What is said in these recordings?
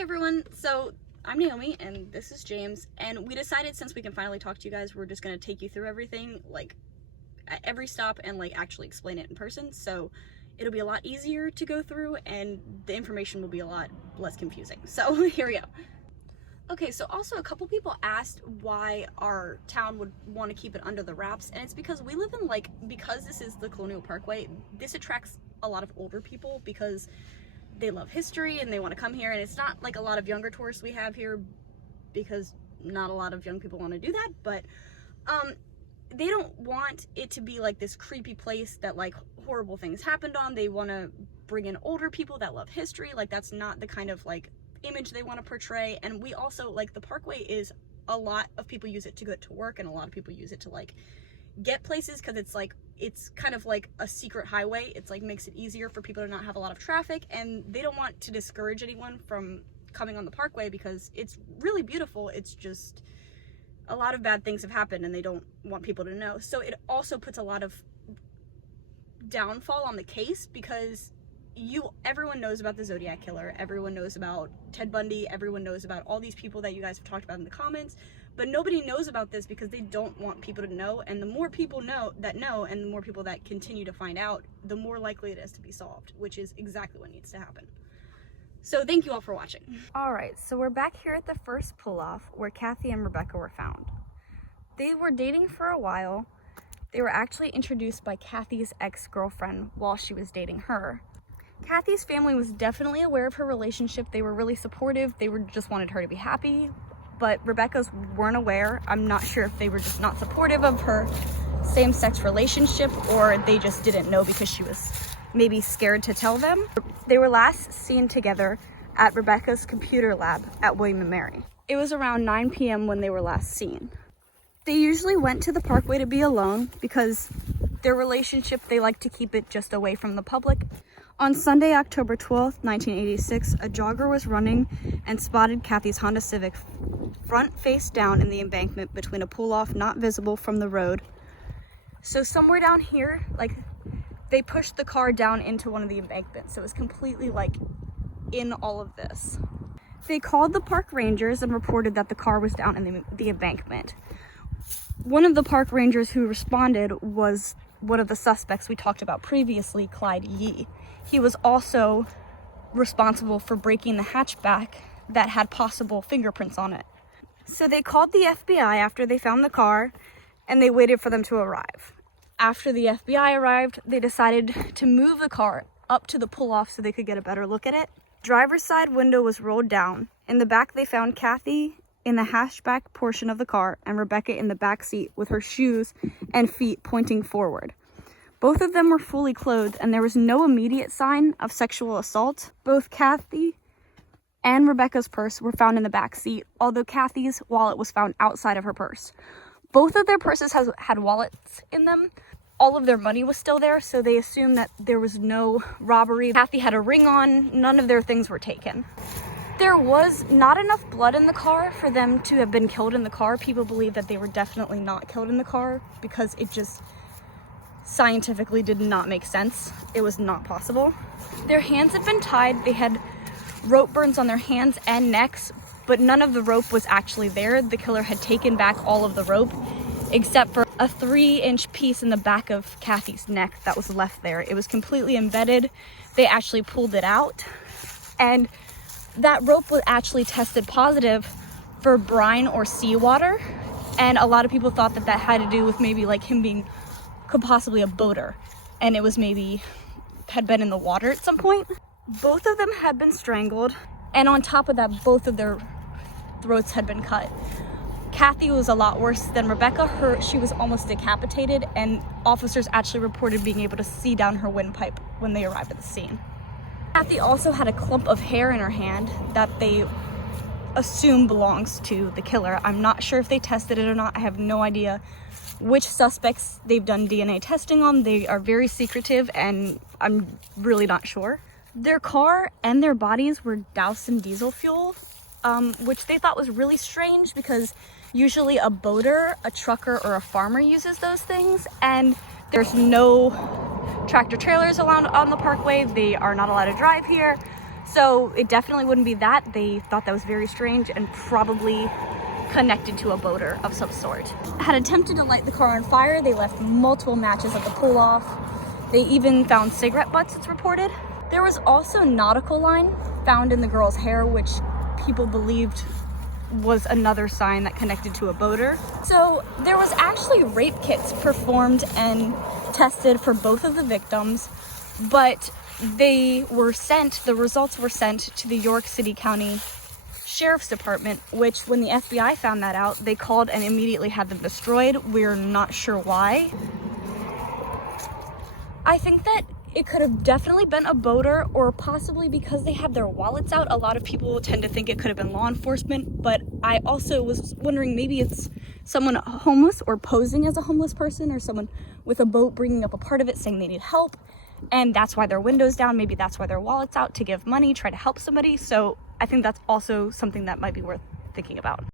Hey everyone, so I'm Naomi and this is James, and we decided since we can finally talk to you guys, we're just going to take you through everything, like at every stop, and like actually explain it in person, so it'll be a lot easier to go through and the information will be a lot less confusing. So here we go. Okay, so also a couple people asked why our town would want to keep it under the wraps, and it's because we live in because this is the Colonial Parkway, this attracts a lot of older people because they love history and they want to come here, and it's not like a lot of younger tourists we have here because not a lot of young people want to do that, but they don't want it to be like this creepy place that like horrible things happened on. They want to bring in older people that love history. Like that's not the kind of like image they want to portray. And we also like the Parkway is a lot of people use it to go to work, and a lot of people use it to like get places because it's kind of like a secret highway. It's like makes it easier for people to not have a lot of traffic, and they don't want to discourage anyone from coming on the Parkway because it's really beautiful. It's just a lot of bad things have happened and they don't want people to know. So it also puts a lot of downfall on the case because everyone knows about the Zodiac killer, everyone knows about Ted Bundy, everyone knows about all these people that you guys have talked about in the comments, but nobody knows about this because they don't want people to know. And the more people know, and the more people that continue to find out, the more likely it is to be solved, which is exactly what needs to happen. So thank you all for watching. All right, so we're back here at the first pull-off where Cathy and Rebecca were found. They were dating for a while. They were actually introduced by Cathy's ex-girlfriend while she was dating her. Cathy's family was definitely aware of her relationship. They were really supportive. They just wanted her to be happy, but Rebecca's weren't aware. I'm not sure if they were just not supportive of her same-sex relationship or they just didn't know because she was maybe scared to tell them. They were last seen together at Rebecca's computer lab at William & Mary. It was around 9 p.m. when they were last seen. They usually went to the Parkway to be alone because their relationship, they like to keep it just away from the public. On Sunday, October 12th, 1986, a jogger was running and spotted Cathy's Honda Civic front face down in the embankment between a pull-off not visible from the road. So somewhere down here, like, they pushed the car down into one of the embankments, so it was completely like in all of this. They called the park rangers and reported that the car was down in the embankment. One of the park rangers who responded was one of the suspects we talked about previously, Clyde Yee. He was also responsible for breaking the hatchback that had possible fingerprints on it. So they called the FBI after they found the car, and they waited for them to arrive. After the FBI arrived, they decided to move the car up to the pull-off so they could get a better look at it. Driver's side window was rolled down. In the back, they found Cathy in the hatchback portion of the car and Rebecca in the back seat with her shoes and feet pointing forward. Both of them were fully clothed, and there was no immediate sign of sexual assault. Both Cathy and Rebecca's purse were found in the back seat, although Cathy's wallet was found outside of her purse. Both of their purses had wallets in them. All of their money was still there, so they assumed that there was no robbery. Cathy had a ring on. None of their things were taken. There was not enough blood in the car for them to have been killed in the car. People believe that they were definitely not killed in the car because it just scientifically did not make sense. It was not possible. Their hands had been tied. They had rope burns on their hands and necks, but none of the rope was actually there. The killer had taken back all of the rope except for a 3-inch piece in the back of Cathy's neck that was left there. It was completely embedded. They actually pulled it out, and that rope was actually tested positive for brine or seawater, and a lot of people thought that that had to do with maybe like him being possibly a boater, and it was maybe had been in the water at some point. Both of them had been strangled, and on top of that, both of their throats had been cut. Cathy was a lot worse than Rebecca. She was almost decapitated, and officers actually reported being able to see down her windpipe when they arrived at the scene. Cathy also had a clump of hair in her hand that they assume belongs to the killer. I'm not sure if they tested it or not. I have no idea which suspects they've done DNA testing on. They are very secretive, and I'm really not sure. Their car and their bodies were doused in diesel fuel, which they thought was really strange because usually a boater, a trucker, or a farmer uses those things, and there's no tractor trailers allowed on the Parkway. They are not allowed to drive here. So it definitely wouldn't be that. They thought that was very strange and probably connected to a boater of some sort. Had attempted to light the car on fire. They left multiple matches at the pull-off. They even found cigarette butts, it's reported. There was also nautical line found in the girl's hair, which people believed was another sign that connected to a boater. So there was actually rape kits performed and tested for both of the victims, but the results were sent to the York City County Sheriff's Department, which when the FBI found that out, they called and immediately had them destroyed. We're not sure why. I think that it could have definitely been a boater, or possibly because they have their wallets out. A lot of people tend to think it could have been law enforcement, but I also was wondering maybe it's someone homeless or posing as a homeless person, or someone with a boat bringing up a part of it saying they need help, and that's why their window's down. Maybe that's why their wallet's out, to give money, try to help somebody. So I think that's also something that might be worth thinking about.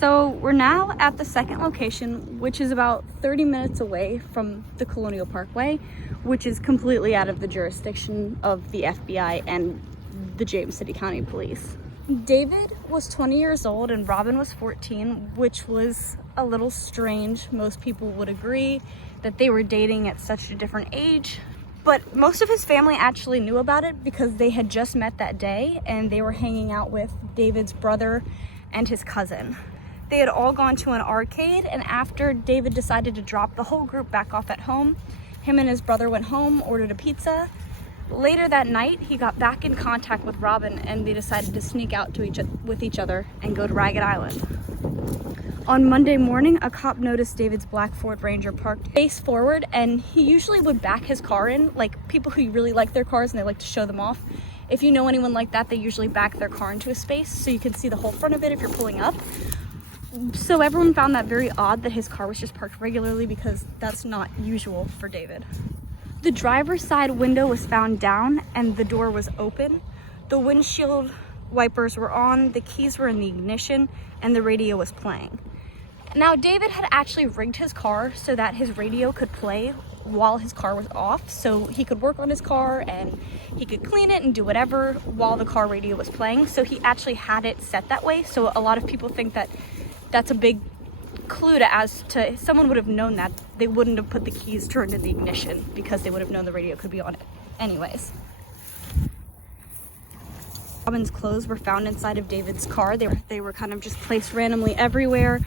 So we're now at the second location, which is about 30 minutes away from the Colonial Parkway, which is completely out of the jurisdiction of the FBI and the James City County Police. David was 20 years old and Robin was 14, which was a little strange. Most people would agree that they were dating at such a different age, but most of his family actually knew about it because they had just met that day and they were hanging out with David's brother and his cousin. They had all gone to an arcade, and after David decided to drop the whole group back off at home, him and his brother went home, ordered a pizza. Later that night, he got back in contact with Robin and they decided to sneak out with each other and go to Ragged Island. On Monday morning, a cop noticed David's black Ford Ranger parked face forward, and he usually would back his car in, like people who really like their cars and they like to show them off. If you know anyone like that, they usually back their car into a space so you can see the whole front of it if you're pulling up. So everyone found that very odd that his car was just parked regularly, because that's not usual for David. The driver's side window was found down and the door was open. The windshield wipers were on, the keys were in the ignition, and the radio was playing. Now, David had actually rigged his car so that his radio could play while his car was off, so he could work on his car and he could clean it and do whatever while the car radio was playing. So he actually had it set that way. So a lot of people think that that's a big clue as to someone would have known that they wouldn't have put the keys turned in the ignition, because they would have known the radio could be on it anyways. Robin's clothes were found inside of David's car. They were kind of just placed randomly everywhere.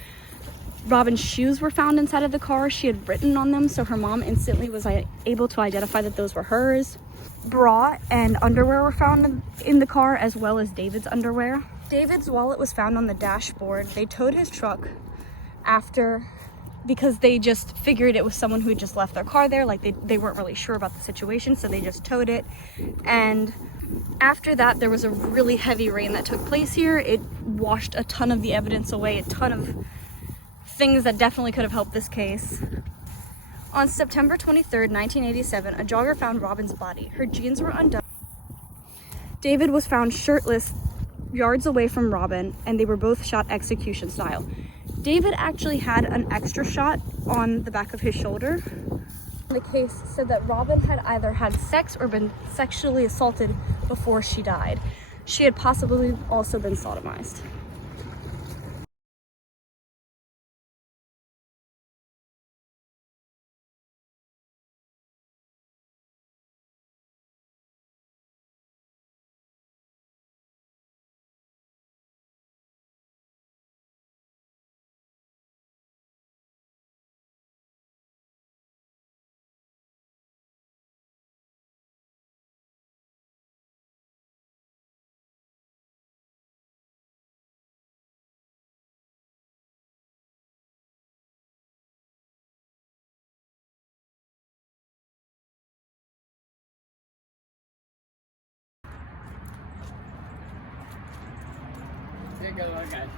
Robin's shoes were found inside of the car. She had written on them, so her mom instantly was able to identify that those were hers. Bra and underwear were found in the car, as well as David's underwear. David's wallet was found on the dashboard. They towed his truck because they just figured it was someone who had just left their car there. Like they weren't really sure about the situation, so they just towed it. And after that, there was a really heavy rain that took place here. It washed a ton of the evidence away, a ton of things that definitely could have helped this case. On September 23rd, 1987, a jogger found Robin's body. Her jeans were undone. David was found shirtless yards away from Robin, and they were both shot execution style. David actually had an extra shot on the back of his shoulder. The case said that Robin had either had sex or been sexually assaulted before she died. She had possibly also been sodomized. Here you go, guys.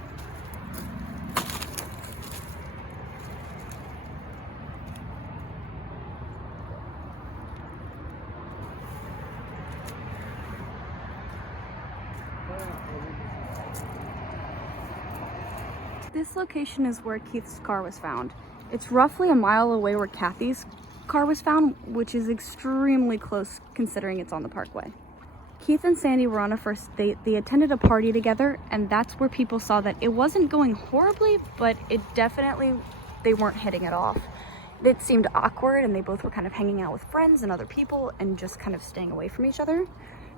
This location is where Keith's car was found. It's roughly a mile away where Cathy's car was found, which is extremely close considering it's on the Parkway. Keith and Sandy were on a first date. They attended a party together, and that's where people saw that it wasn't going horribly, but it definitely, they weren't hitting it off. It seemed awkward, and they both were kind of hanging out with friends and other people and just kind of staying away from each other.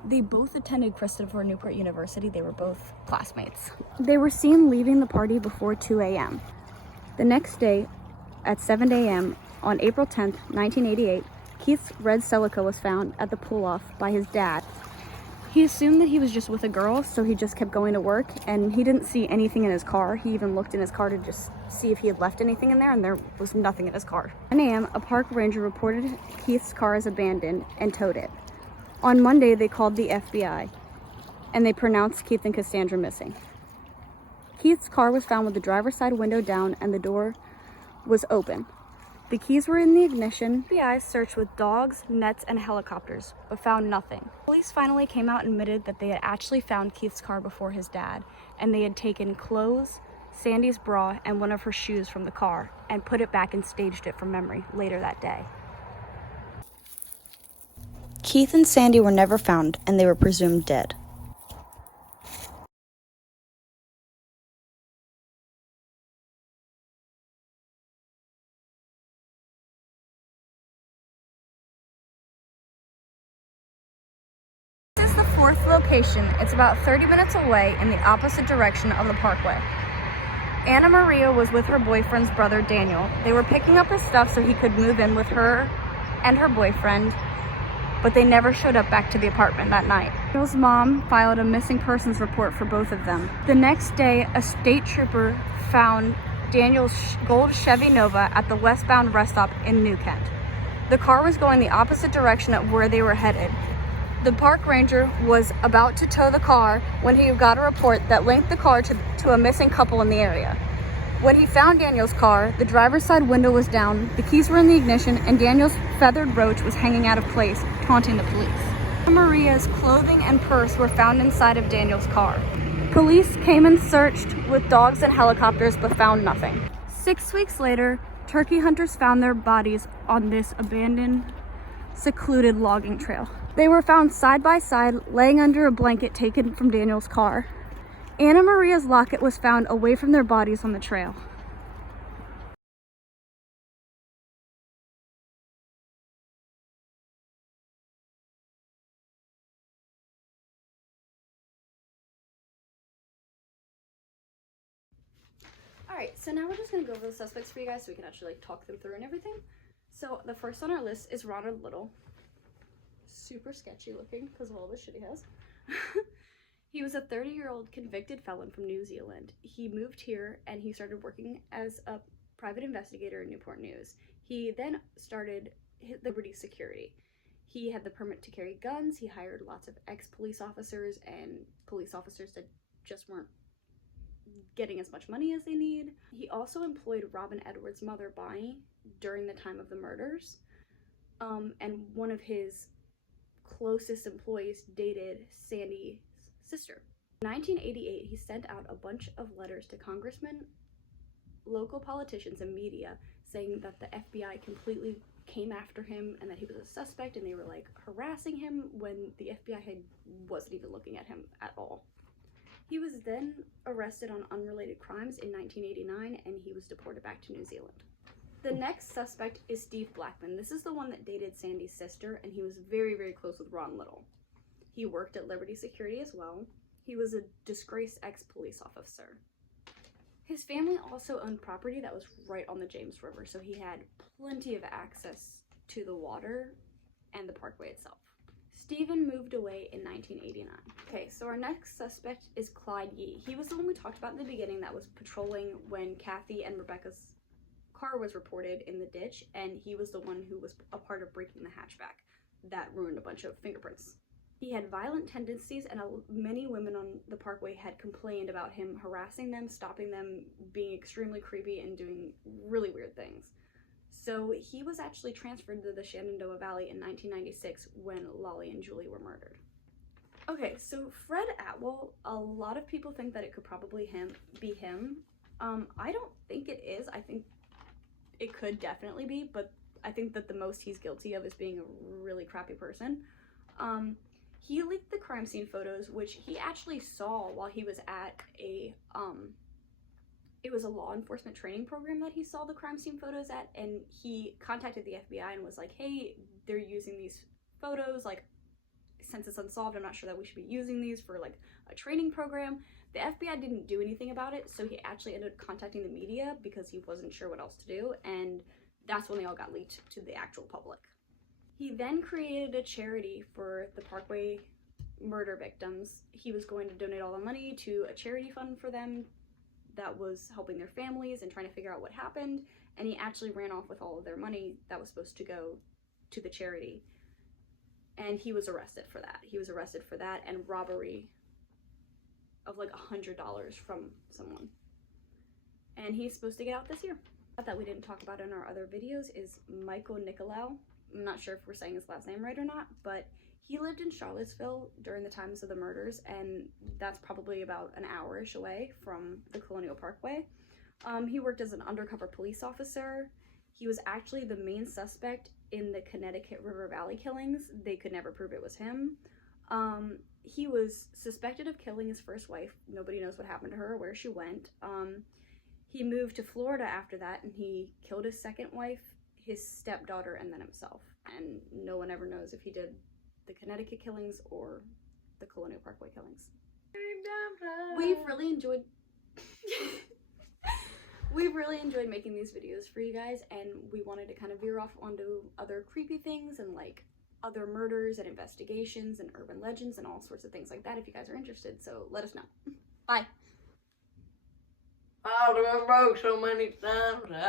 They both attended Christopher Newport University. They were both classmates. They were seen leaving the party before 2 a.m. The next day, at 7 a.m., on April 10th, 1988, Keith's red Celica was found at the pull-off by his dad. He assumed that he was just with a girl, so he just kept going to work, and he didn't see anything in his car. He even looked in his car to just see if he had left anything in there, and there was nothing in his car. At 9 a.m., a park ranger reported Keith's car as abandoned and towed it. On Monday, they called the FBI, and they pronounced Keith and Cassandra missing. Keith's car was found with the driver's side window down and the door was open. The keys were in the ignition. The FBI searched with dogs, nets, and helicopters, but found nothing. Police finally came out and admitted that they had actually found Keith's car before his dad, and they had taken clothes, Sandy's bra, and one of her shoes from the car, and put it back and staged it from memory later that day. Keith and Sandy were never found, and they were presumed dead. This is the fourth location. It's about 30 minutes away in the opposite direction of the Parkway. Anna Maria was with her boyfriend's brother, Daniel. They were picking up his stuff so he could move in with her and her boyfriend, but they never showed up back to the apartment that night. Daniel's mom filed a missing persons report for both of them. The next day, a state trooper found Daniel's gold Chevy Nova at the westbound rest stop in New Kent. The car was going the opposite direction of where they were headed. The park ranger was about to tow the car when he got a report that linked the car to a missing couple in the area. When he found Daniel's car, the driver's side window was down, the keys were in the ignition, and Daniel's feathered brooch was hanging out of place, taunting the police. Maria's clothing and purse were found inside of Daniel's car. Police came and searched with dogs and helicopters, but found nothing. 6 weeks later, turkey hunters found their bodies on this abandoned, secluded logging trail. They were found side by side, laying under a blanket taken from Daniel's car. Anna Maria's locket was found away from their bodies on the trail. Alright, so now we're just gonna go over the suspects for you guys so we can actually talk them through and everything. So the first on our list is Ronald Little. Super sketchy looking because of all the shit he has. He was a 30-year-old convicted felon from New Zealand. He moved here and he started working as a private investigator in Newport News. He then started Liberty Security. He had the permit to carry guns. He hired lots of ex-police officers and police officers that just weren't getting as much money as they need. He also employed Robin Edwards' mother, Bonnie, during the time of the murders. And one of his closest employees dated Sandy's sister. In 1988, he sent out a bunch of letters to congressmen, local politicians, and media saying that the FBI completely came after him and that he was a suspect and they were like harassing him when the FBI wasn't even looking at him at all. He was then arrested on unrelated crimes in 1989 and he was deported back to New Zealand. The next suspect is Steve Blackman. This is the one that dated Sandy's sister, and he was very, very close with Ron Little. He worked at Liberty Security as well. He was a disgraced ex-police officer. His family also owned property that was right on the James River, so he had plenty of access to the water and the Parkway itself. Stephen moved away in 1989. Okay, so our next suspect is Clyde Yee. He was the one we talked about in the beginning that was patrolling when Cathy and Rebecca's car was reported in the ditch, and he was the one who was a part of breaking the hatchback that ruined a bunch of fingerprints. He had violent tendencies, and many women on the Parkway had complained about him harassing them, stopping them, being extremely creepy, and doing really weird things. So he was actually transferred to the Shenandoah Valley in 1996 when Lolly and Julie were murdered. Okay, so Fred Atwell, a lot of people think that it could probably be him. I don't think it is. I think it could definitely be, but I think that the most he's guilty of is being a really crappy person. He leaked the crime scene photos, which he actually saw while he was at a, it was a law enforcement training program that he saw the crime scene photos at, and he contacted the FBI and was like, hey, they're using these photos, like, since it's unsolved, I'm not sure that we should be using these for, like, a training program. The FBI didn't do anything about it, so he actually ended up contacting the media because he wasn't sure what else to do, and that's when they all got leaked to the actual public. He then created a charity for the Parkway murder victims. He was going to donate all the money to a charity fund for them that was helping their families and trying to figure out what happened, and he actually ran off with all of their money that was supposed to go to the charity. And he was arrested for that. He was arrested for that and robbery of like $100 from someone. And he's supposed to get out this year. That we didn't talk about in our other videos is Michael Nicolau. I'm not sure if we're saying his last name right or not, but he lived in Charlottesville during the times of the murders, and that's probably about an hour-ish away from the Colonial Parkway. He worked as an undercover police officer. He was actually the main suspect in the Connecticut River Valley killings. They could never prove it was him. He was suspected of killing his first wife. Nobody knows what happened to her or where she went. He moved to Florida after that, and he killed his second wife, his stepdaughter, and then himself. And no one ever knows if he did the Connecticut killings or the Colonial Parkway killings. We've really enjoyed making these videos for you guys, and we wanted to kind of veer off onto other creepy things and like other murders and investigations and urban legends and all sorts of things like that if you guys are interested, so let us know. Bye. Oh, I broke so many times.